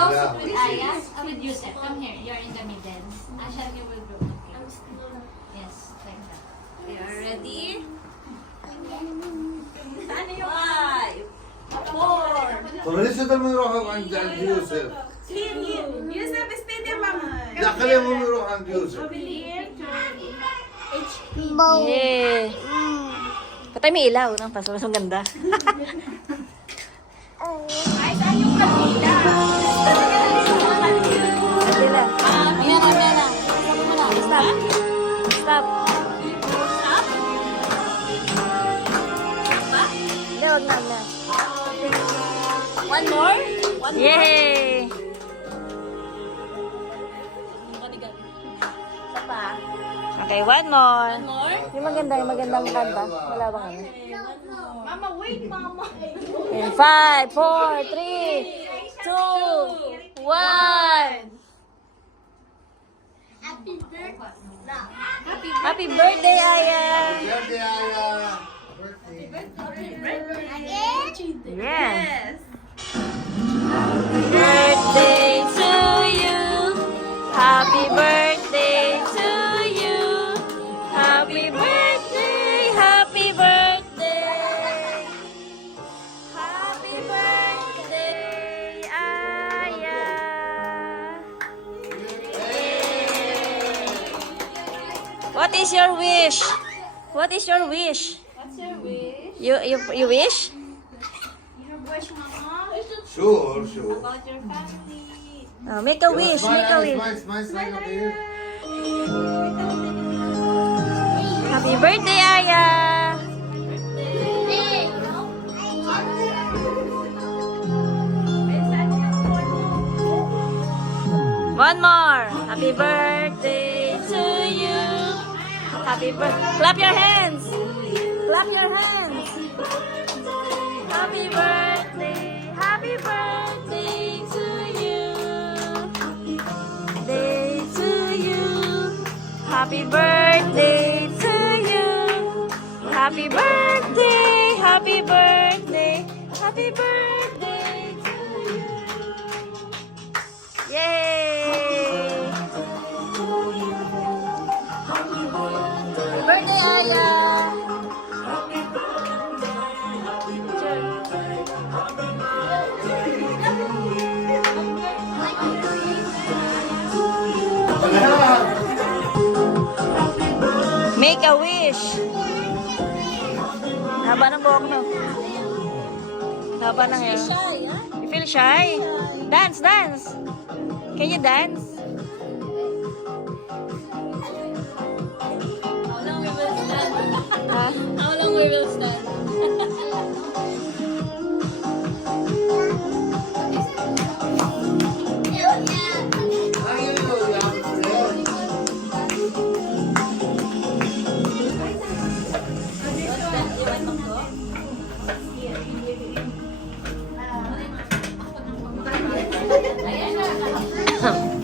Oh, with Aya? With Yusef. Come here. You're in the middle. Asha, you will go. Okay. Yes, like that. You are ready? 5, 4. طب ليش هذا ما يروح عند يوسف؟ Yusuf, stay there, mama. لا خليهم يروح عند يوسف. Yay! Patay may ilaw, no? Pasok ang ganda. Ay, saan yung kanila? Sila. Mera. Stop. Stop. Stop? Hindi, wag na. One more? One more? Yay! Isa pa. Okay, one more. One more? Yung magandang kanta. Wala bang ano? Mama, wait, mama. In 5, 4, 3, 2, 1. Happy birthday, Aya! Birthday, Aya. Yes. Yes. Birthday to you. Happy birthday to you. Happy birthday, happy birthday. Happy birthday, Aya. What is your wish? What is your wish? What's your wish? You wish? Your wish, mama? Sure. About your family. Oh, make a wish, make a wish. Smile, okay. Happy birthday, Aya! One more. Happy birthday to you. Happy birthday. Clap your hands. Clap your hands. Happy birthday. Happy birthday to you. Day to you. Happy birthday to you. Happy birthday. Happy birthday. Happy birthday to you. Yay! Happy birthday, Aya! Make a wish. Haba ng buhok mo. Haba ng hair. Shy, huh? You feel shy? Dance. Can you dance? How long we will stand? Huh? How long we will stand?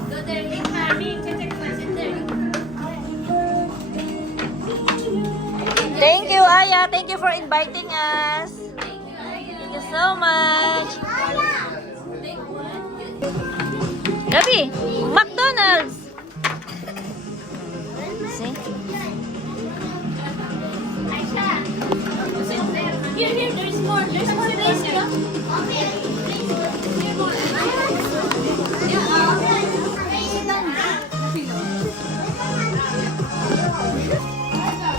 Go there. Meet mommy. Sit there. Thank you, Aya. Thank you for inviting us. Thank you so much. Gabi, McDonald's. See? Here, there's more. There's more place here.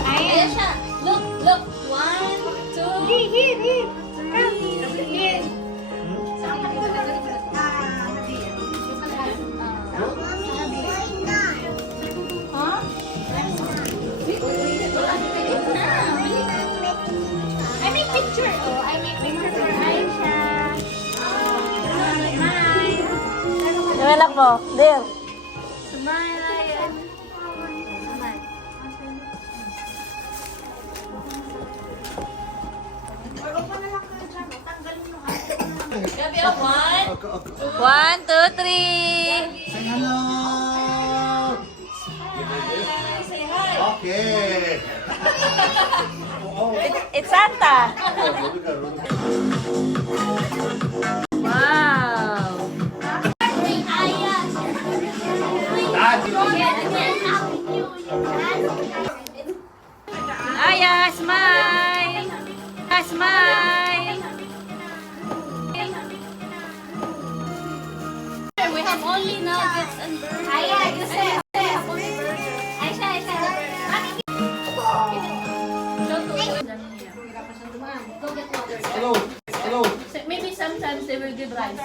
Ayesha, look. 1, 2, here. Huh? I make picture. Oh, I make picture for Aisha. Smile. Yung anak mo, Dale. Smile, Aya. Gabi, 1. 1, 2, 3. Say hello. Say hi. Okay. It's Santa. Wow. Smile! Smile! We have only nuggets and burgers. Aya, Yusef. Only burgers. Aisha. Go get water. Hello. Hello. Maybe sometimes they will give rice.